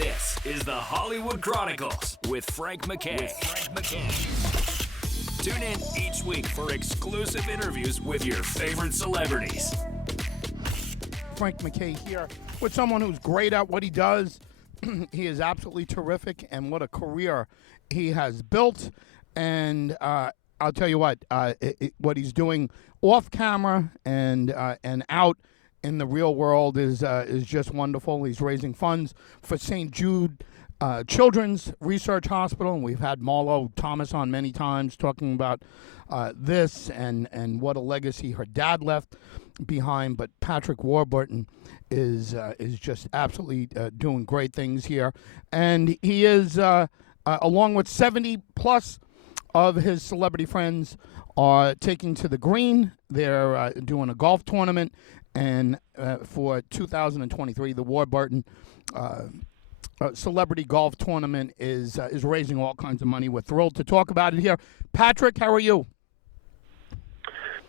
This is the Hollywood Chronicles with Frank McKay. Tune in each week for exclusive interviews with your favorite celebrities. Frank McKay here with someone who's great at what he does. He is absolutely terrific, and what a career he has built. And I'll tell you what he's doing off camera and out in the real world is just wonderful. He's raising funds for St. Jude Children's Research Hospital, and we've had Marlo Thomas on many times talking about this and what a legacy her dad left behind. But Patrick Warburton is just absolutely doing great things here, and he is along with 70 plus of his celebrity friends are taking to the green. They're doing a golf tournament, and for 2023, the Warburton Celebrity Golf Tournament is raising all kinds of money. We're thrilled to talk about it here. Patrick, how are you?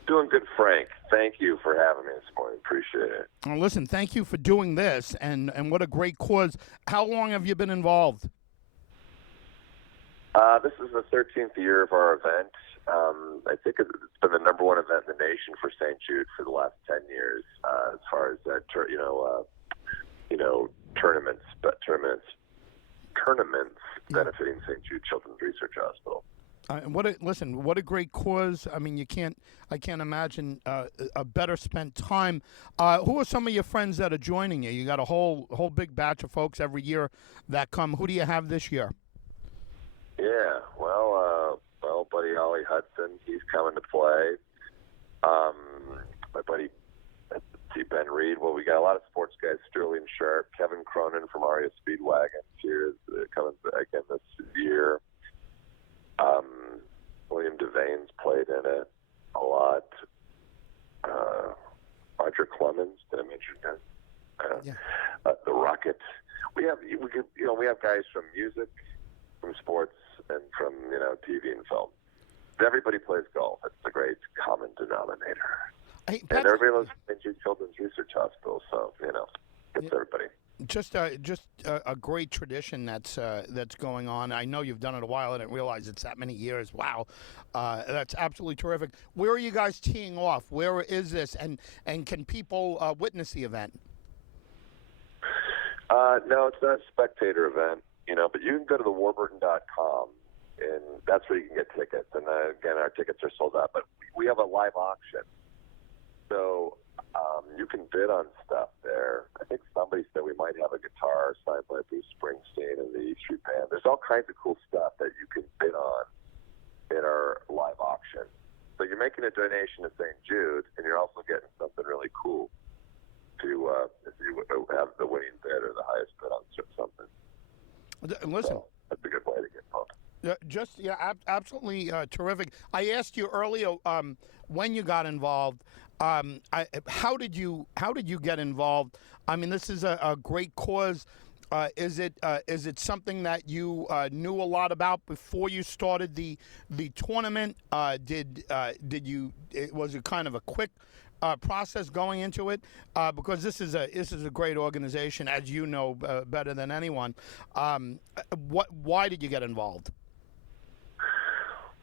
Doing good, Frank. Thank you for having me this morning. Appreciate it. Well, listen, thank you for doing this, and what a great cause. How long have you been involved? This is the 13th year of our event. I think it's been the number one event in the nation for St. Jude for the last 10 years, as far as tournaments benefiting St. Jude Children's Research Hospital. What a great cause. I mean, I can't imagine a better spent time. Who are some of your friends that are joining you? You got a whole big batch of folks every year that come. Who do you have this year? Yeah, well, buddy Ollie Hudson, he's coming to play. My buddy Ben Reed. Well, we got a lot of sports guys. Sterling Sharp, Kevin Cronin from Aria Speedwagon here coming again this year. William Devane's played in it a lot. Roger Clemens, did I mention that? Yeah. The Rocket. We have guys from music, from sports, and from TV and film. Everybody plays golf. It's the great common denominator. Hey, and everybody loves St. Jude Children's Research Hospital, so it's everybody. Just a great tradition that's going on. I know you've done it a while. I didn't realize it's that many years. Wow, that's absolutely terrific. Where are you guys teeing off? Where is this? And can people witness the event? No, it's not a spectator event, but you can go to the Warburton.com, and that's where you can get tickets. And again, our tickets are sold out, but we have a live auction. So you can bid on stuff there. I think somebody said we might have a guitar signed by Bruce Springsteen and the E Street Band. There's all kinds of cool stuff that you can bid on in our live auction. So you're making a donation to St. Jude, and you're also getting something really cool to if you have the winning bid or the highest bid on something. Listen, so that's a good way to get pumped. Absolutely terrific. I asked you earlier when you got involved. How did you get involved? I mean, this is a great cause. Is it something that you knew a lot about before you started the tournament? Was it kind of a quick process going into it? Because this is a great organization, as you know better than anyone. Why did you get involved?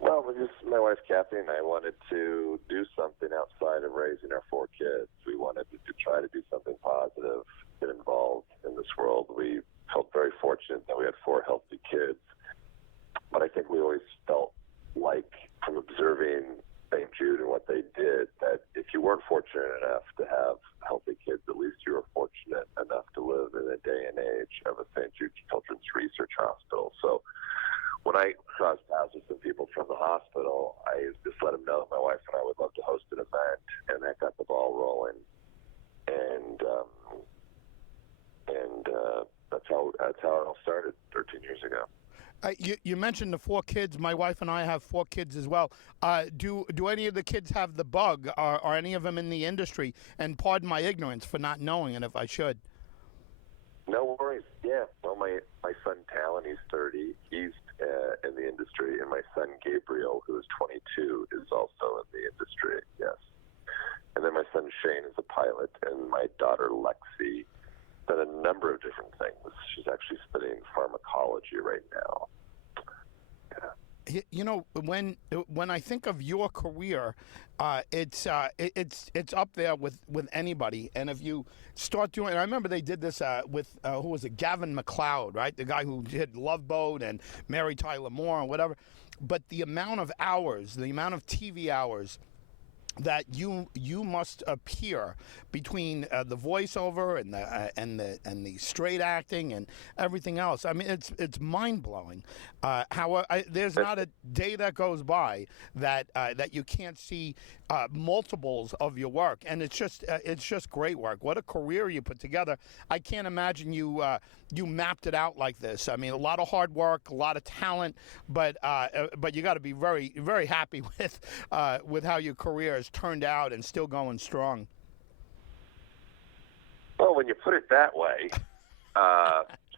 Well, my wife Kathy and I wanted to do something outside of raising our 4 kids. We wanted to try to do something positive, get involved in this world. We felt very fortunate that we had 4 healthy kids. But I think we always felt like, from observing St. Jude and what they did, that if you weren't fortunate enough to have healthy kids, at least you were fortunate enough to live in a day and age of a St. Jude Children's Research Hospital. So when I crossed paths with some people from the hospital, I just let them know that my wife and I would love to host an event, and that got the ball rolling. And that's how it all started 13 years ago. You mentioned the 4 kids. My wife and I have 4 kids as well. Do any of the kids have the bug? Are any of them in the industry? And pardon my ignorance for not knowing it, if I should. No worries. Yeah. Well, my son Talon, he's 30. He's in the industry, and my son Gabriel, who is 22, is also in the industry. Yes. And then my son Shane is a pilot, and my daughter Lexi. Then number of different things. She's actually studying pharmacology right now. You know, when I think of your career, it's up there with anybody. And if you start doing, I remember they did this with who was it, Gavin MacLeod, right? The guy who did Love Boat and Mary Tyler Moore and whatever. But the amount of hours, the amount of TV hours that you must appear between the voiceover and the straight acting and everything else. I mean, it's mind blowing. There's not a day that goes by that you can't see multiples of your work, and it's just great work. What a career you put together! I can't imagine you mapped it out like this. I mean, a lot of hard work, a lot of talent, but you got to be very, very happy with how your career has turned out and still going strong. Well, when you put it that way,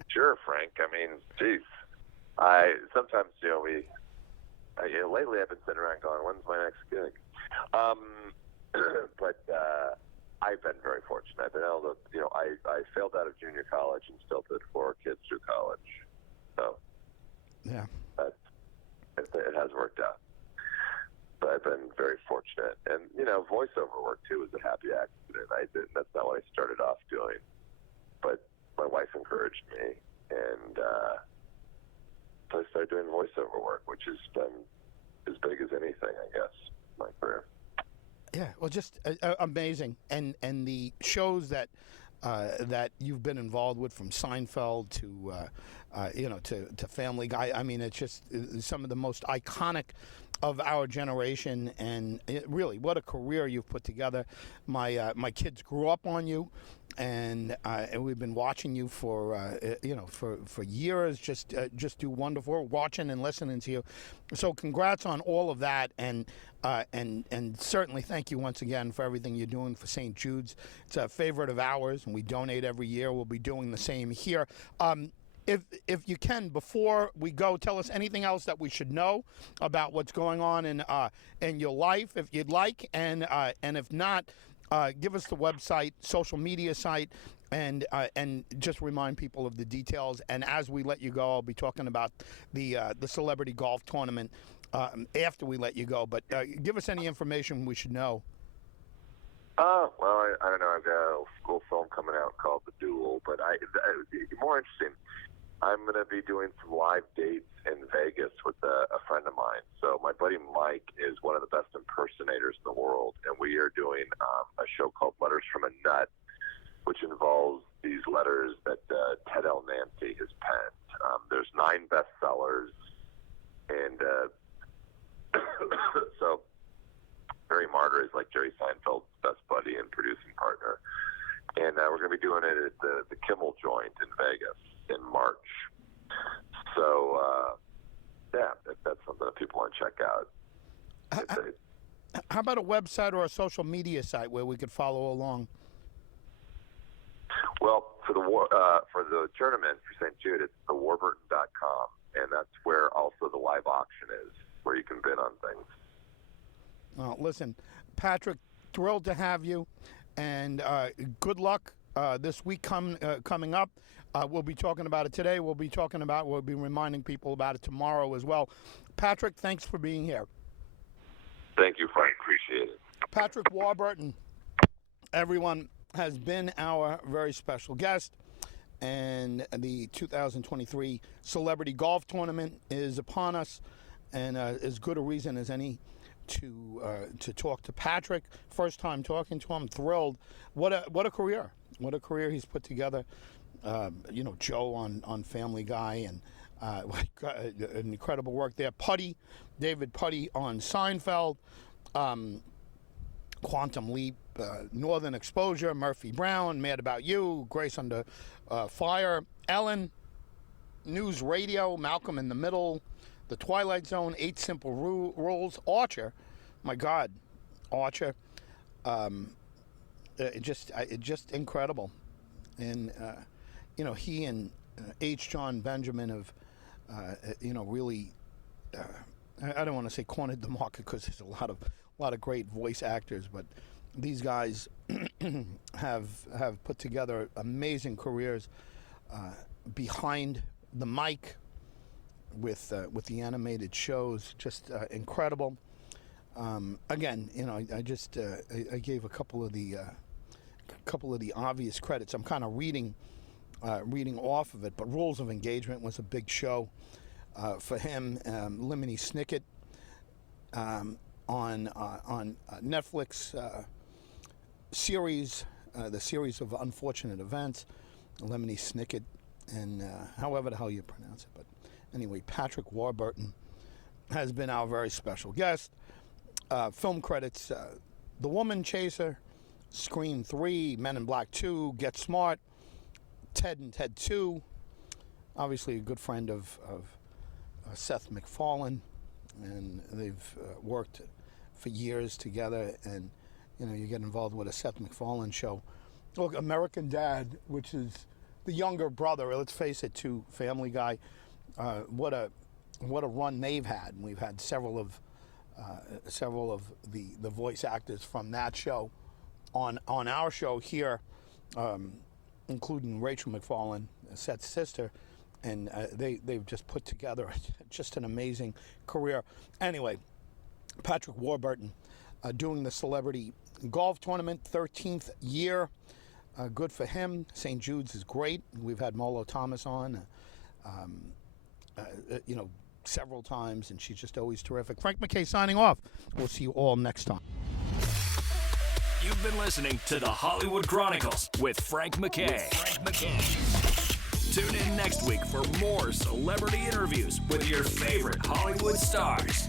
sure, Frank. I mean, geez, sometimes lately I've been sitting around going, "When's my next gig?" But I've been very fortunate. I've been able to, I failed out of junior college and still did 4 kids through college. So, yeah, it has worked out. But I've been very fortunate. And, voiceover work, too, was a happy accident. That's not what I started off doing. But my wife encouraged me, and so I started doing voiceover work, which has been as big as anything, I guess, in my career. Yeah, well, just amazing. And the shows that you've been involved with, from Seinfeld to Family Guy. I mean, it's just some of the most iconic of our generation, and really, what a career you've put together. My kids grew up on you, and we've been watching you for years. Just do wonderful. We're watching and listening to you. So congrats on all of that, and certainly thank you once again for everything you're doing for St. Jude's. It's a favorite of ours, and we donate every year. We'll be doing the same here. If you can, before we go, tell us anything else that we should know about what's going on in your life, if you'd like, and if not, give us the website, social media site, and just remind people of the details. And as we let you go, I'll be talking about the celebrity golf tournament after we let you go. But give us any information we should know. Well, I don't know. I've got a school film coming out called The Duel, but more interesting, I'm going to be doing some live dates in Vegas with a friend of mine. So my buddy Mike is one of the best impersonators in the world, and we are doing a show called Letters from a Nut, which involves these letters that Ted L. Nancy has penned. There's 9 bestsellers, and so Barry Martyr is like Jerry Seinfeld's best buddy and producing partner. And we're going to be doing it at the Kimmel Joint in Vegas in March. So, that's something that people want to check out. How about a website or a social media site where we could follow along? Well, for the tournament for St. Jude, it's the Warburton.com, and that's where also the live auction is, where you can bid on things. Well, listen, Patrick, thrilled to have you, and good luck this week coming up. We'll be talking about it today. We'll be reminding people about it tomorrow as well. Patrick, thanks for being here. Thank you, Frank. Appreciate it. Patrick Warburton, everyone, has been our very special guest, and the 2023 Celebrity Golf Tournament is upon us, and as good a reason as any to talk to Patrick. First time talking to him, thrilled. What a career! What a career he's put together. Joe on Family Guy, and an incredible work there. David Putty on Seinfeld, Quantum Leap, Northern Exposure, Murphy Brown, Mad About You, Grace Under Fire, Ellen, News Radio, Malcolm in the Middle, The Twilight Zone, 8 Simple Rules, Archer. My God, Archer. Just incredible. And he and H. John Benjamin have really. I don't want to say cornered the market, because there's a lot of great voice actors, but these guys have put together amazing careers behind the mic with the animated shows, just incredible. Again, I gave a couple of the obvious credits. I'm kind of reading off of it, but Rules of Engagement was a big show for him. Lemony Snicket on Netflix series, the series of unfortunate events. Lemony Snicket, and however the hell you pronounce it, but anyway, Patrick Warburton has been our very special guest. Film credits: The Woman Chaser, Scream 3, Men in Black 2, Get Smart, Ted and Ted 2. Obviously, a good friend of Seth MacFarlane, and they've worked for years together. And you get involved with a Seth MacFarlane show. Look, American Dad, which is the younger brother. Let's face it, to Family Guy. What a run they've had. We've had several of the voice actors from that show on our show here, including Rachel MacFarlane, Seth's sister, and they've just put together just an amazing career. Anyway, Patrick Warburton doing the celebrity golf tournament, 13th year. Good for him. St. Jude's is great. We've had Molo Thomas on, several times, and she's just always terrific. Frank McKay signing off. We'll see you all next time. You've been listening to the Hollywood Chronicles with Frank McKay. Tune in next week for more celebrity interviews with your favorite Hollywood stars.